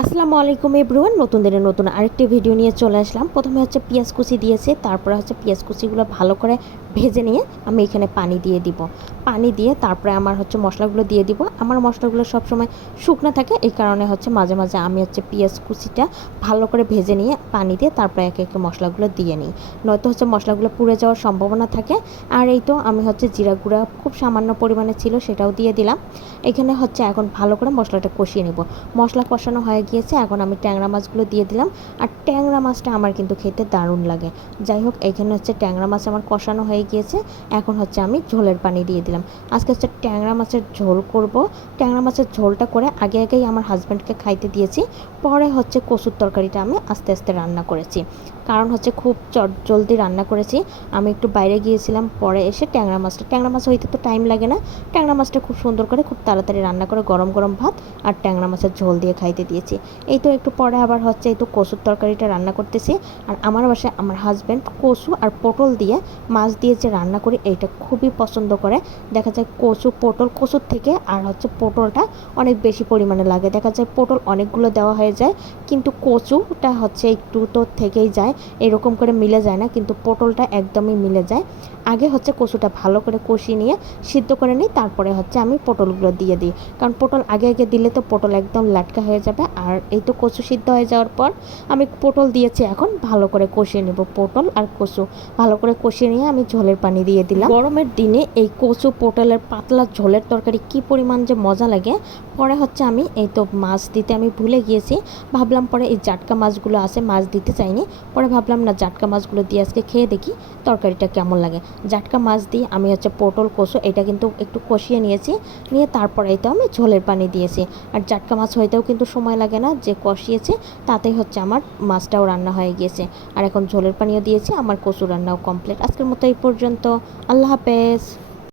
আসসালামু আলাইকুম এভরিওয়ান, নতুন দিনের নতুন আরেকটি ভিডিও নিয়ে চলে আসলাম। প্রথমে হচ্ছে পেঁয়াজ কুচি দিয়েছে, তারপরে হচ্ছে পেঁয়াজ কুচিগুলো ভালো করে ভেজে নিয়ে আমি এখানে পানি দিয়ে দিব। পানি দিয়ে তারপরে আমার হচ্ছে মশলাগুলো দিয়ে দিব। আমার মশলাগুলো সবসময় শুকনো থাকে, এই কারণে হচ্ছে মাঝে মাঝে আমি হচ্ছে পেঁয়াজ কুচিটা ভালো করে ভেজে নিয়ে পানি দিয়ে তারপরে একে একে মশলাগুলো দিয়ে নিই, নয়তো হচ্ছে মশলাগুলো পুড়ে যাওয়ার সম্ভাবনা থাকে। আর এই তো আমি হচ্ছে জিরা গুঁড়া খুব সামান্য পরিমাণে ছিল, সেটাও দিয়ে দিলাম। এখানে হচ্ছে এখন ভালো করে মশলাটা কষিয়ে নিব। মশলা কষানো হয়ে গিয়েছে, এখন আমি ট্যাংরা মাছগুলো দিয়ে দিলাম। আর ট্যাংরা মাছটা আমার কিন্তু খেতে দারুণ লাগে। যাই হোক, এখানে হচ্ছে ট্যাংরা মাছ আমার কষানো হয়ে গিয়েছে, এখন হচ্ছে আমি ঝোলের পানি দিয়ে দিলাম। আজকে হচ্ছে ট্যাংরা মাছের ঝোল করব। ট্যাংরা মাছের ঝোলটা করে আগে আগেই আমার হাজব্যান্ডকে খাইতে দিয়েছি, পরে হচ্ছে কচুর তরকারিটা আমি আস্তে আস্তে রান্না করেছি। কারণ হচ্ছে খুব জলদি রান্না করেছি। আমি একটু বাইরে গিয়েছিলাম, পরে এসে ট্যাংরা মাছ হইতে তো টাইম লাগে না। ট্যাংরা মাছটা খুব সুন্দর করে খুব তাড়াতাড়ি রান্না করে গরম গরম ভাত আর ট্যাংরা মাছের ঝোল দিয়ে খাইতে দিয়েছি। এই তো একটু পরে আবার হচ্ছে এই তো কচুর তরকারিটা রান্না করতেছি। আর আমার বাসায় আমার হাজব্যান্ড কচু আর পটল দিয়ে মাছ দিয়ে যে রান্না করি এইটা খুবই পছন্দ করে। দেখা যায় কচুর থেকে আর হচ্ছে পটলটা অনেক বেশি পরিমাণে লাগে। দেখা যায় পটল অনেকগুলো দেওয়া হয়ে যায়, কিন্তু কচুটা হচ্ছে একটু তো থেকেই যায়, এরকম করে মিলে যায় না, কিন্তু পটলটা একদমই মিলে যায়। আগে হচ্ছে কচুটা ভালো করে কষিয়ে নিয়ে সিদ্ধ করে নিই, তারপরে হচ্ছে আমি পটলগুলো দিয়ে দিই। কারণ পটল আগে আগে দিলে তো পটল একদম লাটকা হয়ে যাবে। আর এই তো কচু সিদ্ধ হয়ে যাওয়ার পর আমি পটল দিয়েছি, এখন ভালো করে কষিয়ে নেব। পটল আর কচু ভালো করে কষিয়ে নিয়ে আমি ঝোলের পানি দিয়ে দিলাম। গরমের দিনে এই কচু পটলের পাতলা ঝোলের তরকারি কি পরিমাণ যে মজা লাগে। পরে হচ্ছে আমি এই তো মাছ দিতে আমি ভুলে গিয়েছি, ভাবলাম পরে এই জাটকা মাছগুলো আছে, মাছ দিতে চাইনি। পরে ভাবলাম না, জাটকা মাছগুলো দিয়ে আজকে খেয়ে দেখি তরকারিটা কেমন লাগে। জাটকা মাছ দিয়ে আমি হচ্ছে পটল কচু এটা কিন্তু একটু কষিয়ে নিয়েছি, নিয়ে তারপরে এই তো আমি ঝোলের পানি দিয়েছি। আর জাটকা মাছ হইতেও কিন্তু সময় লাগে না, যে কষিয়েছে তাতেই হচ্ছে আমার মাছটাও রান্না হয়ে গিয়েছে। আর এখন ঝোলের পানিও দিয়েছি, আমার কচু রান্নাও কমপ্লিট। আজকের মতো এই পর্যন্ত। আল্লাহ হাফেজ।